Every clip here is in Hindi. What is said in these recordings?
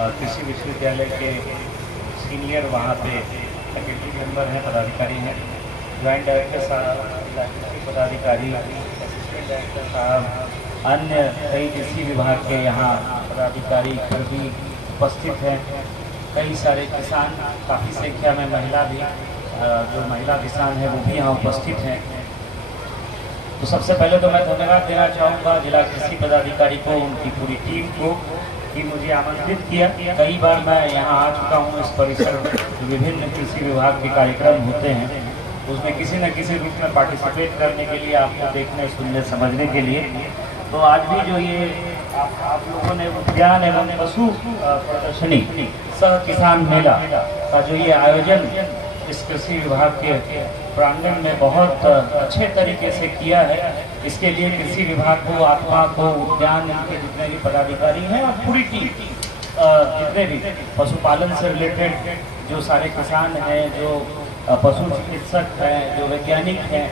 कृषि विश्वविद्यालय के सीनियर वहाँ पे फैकल्टी मेंबर हैं, पदाधिकारी हैं, ज्वाइंट डायरेक्टर साहब, कृषि पदाधिकारी, असिस्टेंट डायरेक्टर साहब, अन्य कई कृषि विभाग के यहाँ पदाधिकारी भी उपस्थित हैं। कई सारे किसान, काफ़ी संख्या में महिला भी, जो महिला किसान हैं वो भी यहाँ उपस्थित हैं। तो सबसे पहले तो मैं धन्यवाद देना चाहूँगा जिला कृषि पदाधिकारी को, उनकी पूरी टीम को कि मुझे आमंत्रित किया। कई बार मैं यहाँ आ चुका हूँ इस परिसर में। विभिन्न कृषि विभाग के कार्यक्रम होते हैं, उसमें किसी न किसी रूप में पार्टिसिपेट करने के लिए, आपको देखने, सुनने, समझने के लिए। तो आज भी जो ये आप लोगों ने उद्यान एवं पशु प्रदर्शनी सह किसान मेला का जो ये आयोजन इस कृषि विभाग के प्रांगण में बहुत अच्छे तरीके से किया है, इसके लिए कृषि विभाग को, आत्मा को, उद्यान के जितने भी पदाधिकारी हैं और पूरी टीम, जितने भी पशुपालन से रिलेटेड जो सारे किसान हैं, जो पशु चिकित्सक हैं, जो वैज्ञानिक हैं,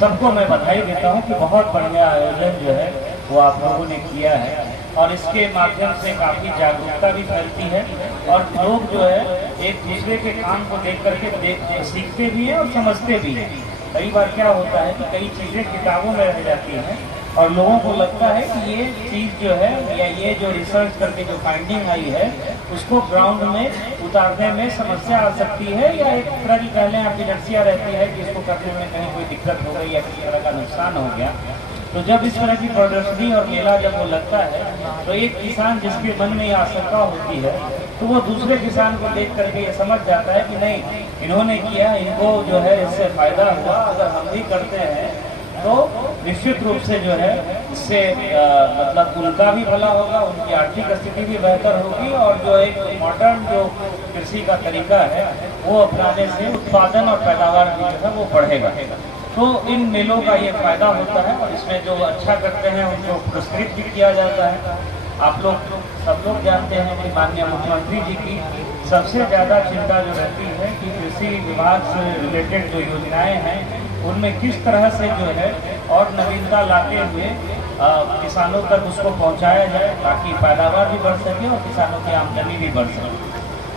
सबको मैं बधाई देता हूं कि बहुत बढ़िया आयोजन जो है वो आप लोगों ने किया है। और इसके माध्यम से काफ़ी जागरूकता भी फैलती है और लोग जो है एक दूसरे के काम को देख करके सीखते भी हैं और समझते भी हैं। कई बार क्या होता है कि कई चीज़ें किताबों में रह जाती हैं और लोगों को लगता है कि ये चीज़ जो है या ये जो रिसर्च करके जो फाइंडिंग आई है उसको ग्राउंड में उतारने में समस्या आ सकती है, या एक तरह की पहले आपकी इनर्शिया रहती है कि इसको करने में कहीं कोई दिक्कत हो गई या किसी तरह का नुकसान हो गया। तो जब इस तरह की प्रदर्शनी और मेला जब वो लगता है तो एक किसान जिसके मन में आशंका होती है तो वो दूसरे किसान को देख करके ये समझ जाता है कि नहीं, इन्होंने किया, इनको जो है इससे फायदा हुआ, अगर हम भी करते हैं तो निश्चित रूप से जो है इससे मतलब उनका भी भला होगा, उनकी आर्थिक स्थिति भी बेहतर होगी और जो एक मॉडर्न जो कृषि का तरीका है वो अपनाने से उत्पादन और पैदावार भी जो है वो बढ़ेगा। तो इन मेलों का ये फायदा होता है और इसमें जो अच्छा करते हैं उनको पुरस्कृत भी किया जाता है। आप लोग सब लोग जानते हैं कि माननीय मुख्यमंत्री जी की सबसे ज़्यादा चिंता जो रहती है कि कृषि विभाग से रिलेटेड जो योजनाएं हैं उनमें किस तरह से जो है और नवीनता लाते हुए किसानों तक उसको पहुंचाया जाए ताकि पैदावार भी बढ़ सके और किसानों की आमदनी भी बढ़ सके।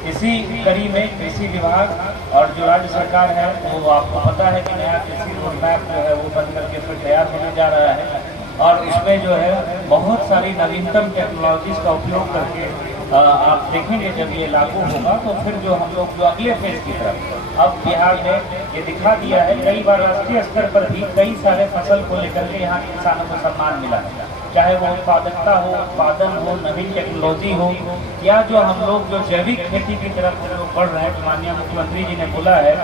इसी कड़ी में कृषि विभाग और जो राज्य सरकार है वो आपको पता है कि नया कृषि रोड मैप जो है वो बन करके फिर तैयार होने जा रहा है और उसमें जो है बहुत सारी नवीनतम टेक्नोलॉजीज का उपयोग करके आप देखेंगे जब ये लागू होगा तो फिर जो हम लोग जो अगले फेज की तरफ अब बिहार ने ये दिखा दिया है। कई बार राष्ट्रीय स्तर पर भी कई सारे फसल को लेकर के यहाँ किसानों को सम्मान मिला है, चाहे वो उत्पादकता हो, उत्पादन हो, नवीन टेक्नोलॉजी हो, या जो हम लोग जो जैविक खेती की तरफ हम लोग बढ़ रहे हैं। माननीय मुख्यमंत्री जी ने बोला है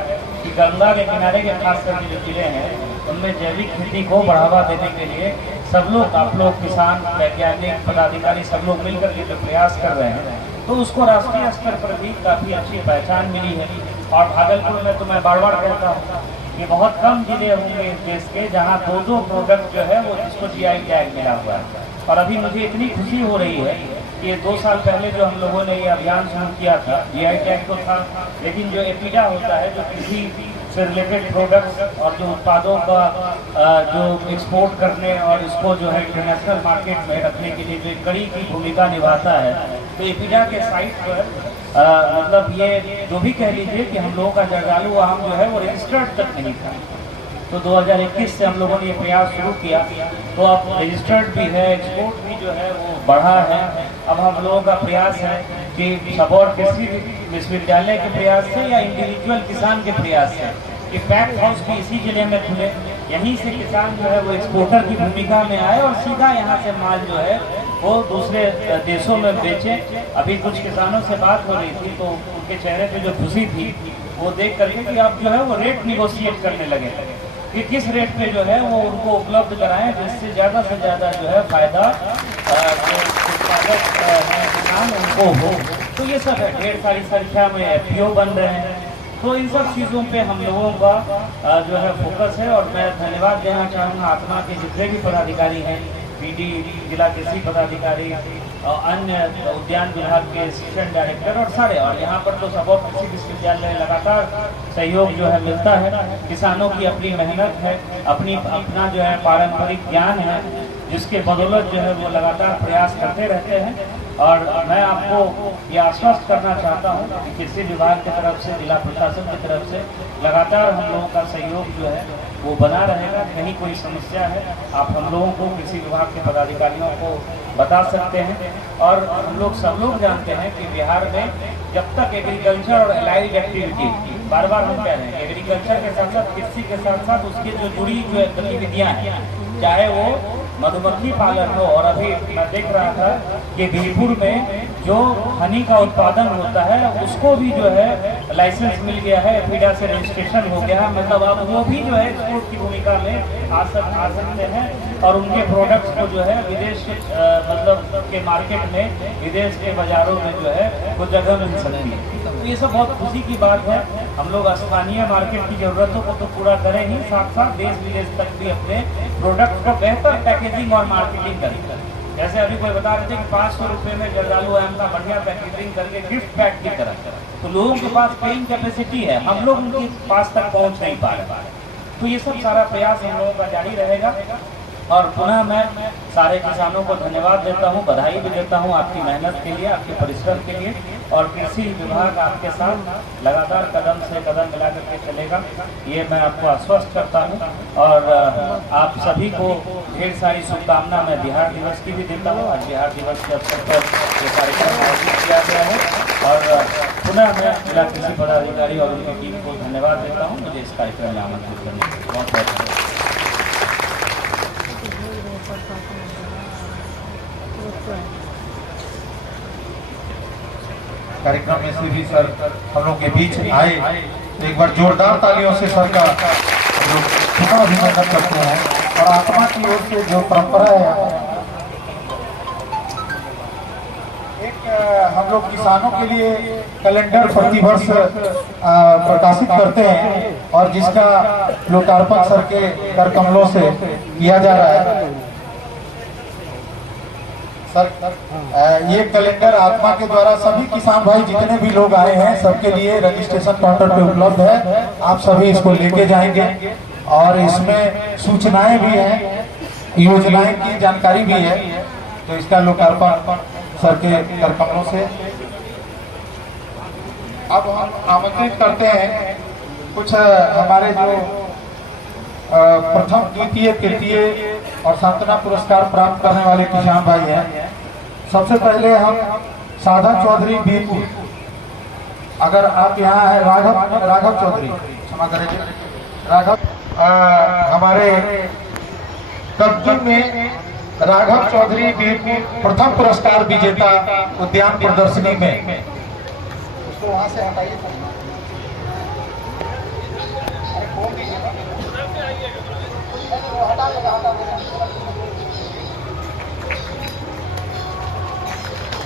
कि गंगा के किनारे के खास करके जो जिले हैं उनमें जैविक खेती को बढ़ावा देने के लिए सब लोग, आप लोग किसान, वैज्ञानिक, पदाधिकारी सब लोग मिलकर के जो प्रयास कर रहे हैं तो उसको राष्ट्रीय स्तर पर भी काफ़ी अच्छी पहचान मिली है। और भागलपुर में तो मैं बार बार कहता हूँ कि बहुत कम जिले होंगे इस देश के जहाँ दो प्रोडक्ट जो है वो जिसको GI टैग मिला हुआ है। और अभी मुझे इतनी खुशी हो रही है कि 2 साल पहले जो हम लोगों ने ये अभियान शुरू किया था, GI टैग तो था, लेकिन जो एपीडा होता है जो कृषि से रिलेटेड प्रोडक्ट्स और जो उत्पादों का जो एक्सपोर्ट करने और इसको जो है इंटरनेशनल मार्केट में रखने के लिए जो एक कड़ी की भूमिका निभाता है, तो एपीडा के साइट पर मतलब ये जो भी कह लीजिए कि हम लोगों का जर्दालू आम जो है वो रजिस्टर्ड तक नहीं था। तो 2021 से हम लोगों ने ये प्रयास शुरू किया तो अब रजिस्टर्ड भी है, एक्सपोर्ट भी जो है वो बढ़ा है। अब हम लोगों का प्रयास है कि सबौर कृषि विश्वविद्यालय के प्रयास से या इंडिविजुअल किसान के प्रयास से कि पैक्ड हाउस भी इसी जिले में खुले, यहीं से किसान जो है वो एक्सपोर्टर की भूमिका में आए और सीधा यहाँ से माल जो है वो दूसरे देशों में बेचे। अभी कुछ किसानों से बात हो रही थी तो उनके चेहरे पे जो खुशी थी वो देख करके कि अब जो है वो रेट निगोशिएट करने लगे कि किस रेट पे जो है वो उनको उपलब्ध कराएं जिससे ज़्यादा से ज़्यादा जो है फायदा जो उत्पादक किसान उनको हो। तो ये सब है, ढेर सारी संख्या में FPO बन रहे हैं। तो इन सब चीज़ों पे हम लोगों का जो है फोकस है और मैं धन्यवाद देना चाहूँगा आत्मा के जितने भी पदाधिकारी हैं, PD, जिला कृषि पदाधिकारी और अन्य उद्यान विभाग के असिस्टेंट डायरेक्टर और सारे, और यहाँ पर तो सबौर कृषि विश्वविद्यालय लगातार सहयोग जो है मिलता है। किसानों की अपनी मेहनत है, अपना जो है पारंपरिक ज्ञान है जिसके बदौलत जो है वो लगातार प्रयास करते रहते हैं और मैं आपको ये आश्वस्त करना चाहता हूँ कि कृषि विभाग की तरफ से, जिला प्रशासन की तरफ से लगातार हम लोगों का सहयोग जो है वो बना रहेगा। कहीं कोई समस्या है आप हम लोगों को, कृषि विभाग के पदाधिकारियों को बता सकते हैं। और हम लोग सब लोग जानते हैं कि बिहार में जब तक एग्रीकल्चर और एलाइड एक्टिविटी, बार बार हम कह रहे हैं, एग्रीकल्चर के साथ साथ कृषि के साथ साथ उसके जो जुड़ी जो गतिविधियाँ हैं, चाहे वो मधुमक्खी पालन हो, और अभी मैं देख रहा था कि बीरपुर में जो हनी का उत्पादन होता है उसको भी जो है लाइसेंस मिल गया है, एफिडा से रजिस्ट्रेशन हो गया है। मतलब अब वो भी जो है एक्सपोर्ट की भूमिका में आ सकते हैं और उनके प्रोडक्ट्स को जो है विदेश मतलब के मार्केट में, विदेश के बाजारों में जो है वो जगह मिल सकती है। तो ये सब बहुत खुशी की बात है। हम लोग स्थानीय मार्केट की जरूरतों को तो पूरा करें ही, साथ साथ देश विदेश तक भी अपने प्रोडक्ट को बेहतर पैकेजिंग और मार्केटिंग करें। जैसे अभी कोई बता रहे थे कि 500 रुपये में जर्दालू आम का बढ़िया पैकेजिंग करके गिफ्ट पैक की तरह, तो लोगों के पास पेइंग कैपेसिटी है, हम लोग उनके पास तक पहुंच नहीं पा रहे। तो ये सब सारा प्रयास हम लोगों का जारी रहेगा। और पुनः मैं सारे किसानों को धन्यवाद देता हूं, बधाई भी देता हूं आपकी मेहनत के लिए, आपके परिश्रम के लिए। और कृषि विभाग आपके साथ लगातार कदम से कदम मिला करके चलेगा, ये मैं आपको आश्वस्त करता हूं। और आप सभी को ढेर सारी शुभकामना मैं बिहार दिवस की भी देता हूं। आज बिहार दिवस के अवसर पर ये कार्यक्रम आयोजित किया गया है और पुनः मैं जिला कृषि पदाधिकारी और उनकी टीम को धन्यवाद देता हूँ मुझे इस कार्यक्रम में आमंत्रित करने के लिए। बहुत बहुत धन्यवाद। कार्यक्रम में से भी सर हम लोग के बीच आए, तो एक बार जोरदार तालियों से सर का पुनः अभिनंदन करते हैं। और आत्मा की ओर से जो परंपरा है, एक हम लोग किसानों के लिए कैलेंडर प्रतिवर्ष प्रकाशित करते हैं और जिसका लोकार्पण सर के कर कमलों से किया जा रहा है। सर ये कैलेंडर आत्मा के द्वारा सभी किसान भाई जितने भी लोग आए हैं सबके लिए रजिस्ट्रेशन काउंटर पे उपलब्ध है। आप सभी इसको लेके जाएंगे और इसमें सूचनाएं भी हैं, योजनाएं की जानकारी भी है। तो इसका लोकार्पण सर के कर कमलों से अब हम आमंत्रित करते हैं कुछ हमारे जो प्रथम, द्वितीय, तृतीय और सांत्वना पुरस्कार प्राप्त करने वाले किसान भाई हैं। सबसे पहले हम साधन चौधरी बीरपुर, अगर आप यहाँ है, राघव चौधरी, क्षमा करेंगे, राघव हमारे तर्जुम में राघव चौधरी बीरपुर प्रथम पुरस्कार विजेता उद्यान प्रदर्शनी में, उसको वहां से हटाइए।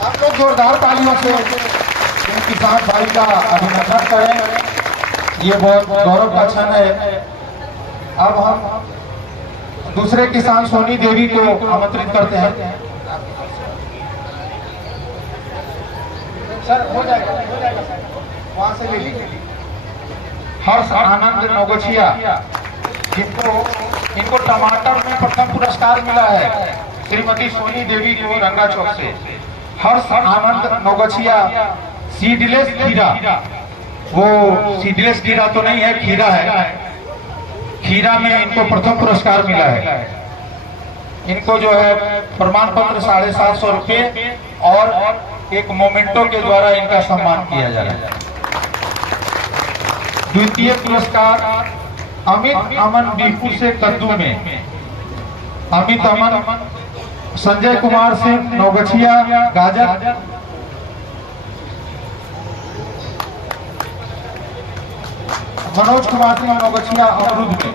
आप लोग जोरदार तालियों से इन किसान भाई का अभिनंदन करें, ये बहुत गौरव का क्षण है। अब हम दूसरे किसान सोनी देवी को आमंत्रित करते हैं। सर हो जाएगा सर, वहां से ले लीजिए। हर्ष आनंद नौगछिया, इनको टमाटर में प्रथम पुरस्कार मिला है, श्रीमती सोनी देवी को रंगा चौक से। हर्ष आनंद नौगछिया सीडलेस खीरा, वो सीडलेस खीरा तो नहीं है, खीरा है, खीरा में इनको प्रथम पुरस्कार मिला है। इनको जो है प्रमाण पत्र 750 रुपये और एक मोमेंटो के द्वारा इनका सम्मान किया जा रहा है। द्वितीय पुरस्कार अमित अमन बीरपुर से कद्दू में, अमित अमन, संजय कुमार सिंह नौगछिया गाजर, मनोज कुमार सिंह नौगछिया अमरूद में।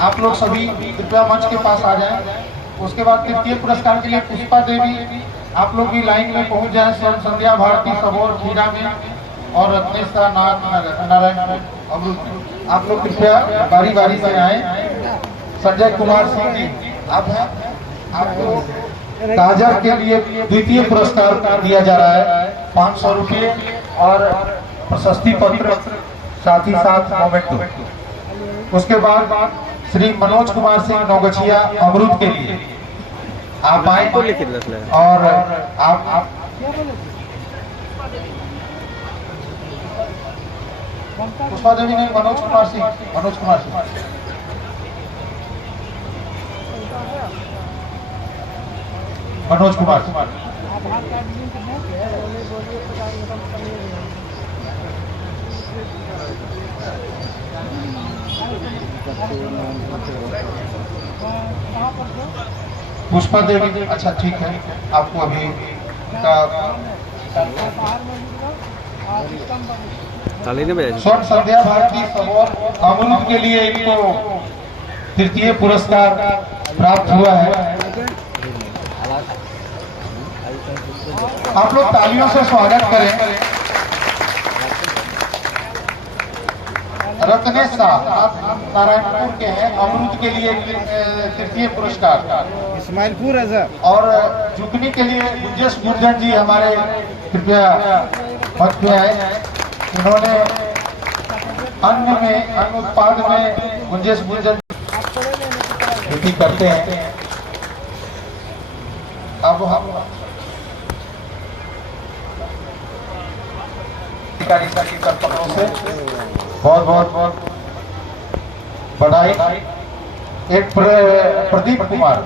आप लोग सभी कृपया मंच के पास आ जाएं। उसके बाद तृतीय पुरस्कार के लिए पुष्पा देवी, आप लोग भी लाइन में पहुंच जाएं। संध्या भारती सबोर खीरा में और रत्नेश नारायण अमरूद में। आप लोग कृपया बारी बारी से आए। संजय कुमार सिंह जी आप हैं, आपको गाजर के लिए द्वितीय पुरस्कार दिया जा रहा है, 500 रुपये और प्रशस्ति पत्र, साथ ही साथ मोमेंटो। उसके बाद श्री मनोज कुमार सिंह नौगछिया अमरूद के लिए आप आए और आप पुष्पा देवी नहीं, मनोज कुमार सिंह, मनोज कुमार सिंह। मनोज कुमार सिंह। पुष्पा देवी, अच्छा ठीक है, आपको अभी स्वर्ण संध्या भारती सबोर अमृत के लिए इनको तृतीय पुरस्कार प्राप्त हुआ है। आप लोग तालियों से स्वागत करें। रत्नेश शाह नारायणपुर के हैं, अमृत के लिए तृतीय पुरस्कार। इस्माइलपुर है सर। और झुकनी के लिए गुंजेश गुर्जर जी हमारे कृपया मंच पे आए। इन्होंने अन्न उत्पाद में गुंजेश गुर्जर खेती करते हैं। अब हम अधिकारी की तरफों से बहुत बहुत बधाई। एक प्रदीप कुमार,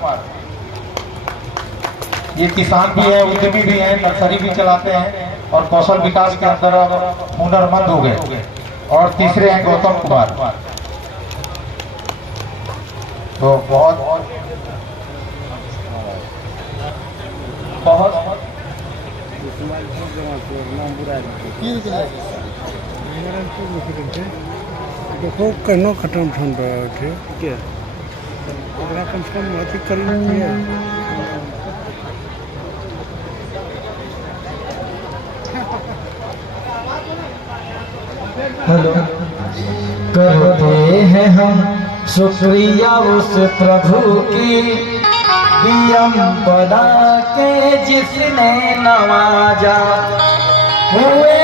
ये किसान भी है, उद्यमी भी हैं, नर्सरी भी चलाते हैं और कौशल विकास के अंदर अब हुनरमंद हो गए। और तीसरे हैं गौतम कुमार। तो बहुत बहुत देखो कनो खत्म ठंड थे क्या कम से कम अति कर हेलो करते हैं हम शुक्रिया उस प्रभु की दियम बना के जिसने नवाजा हुए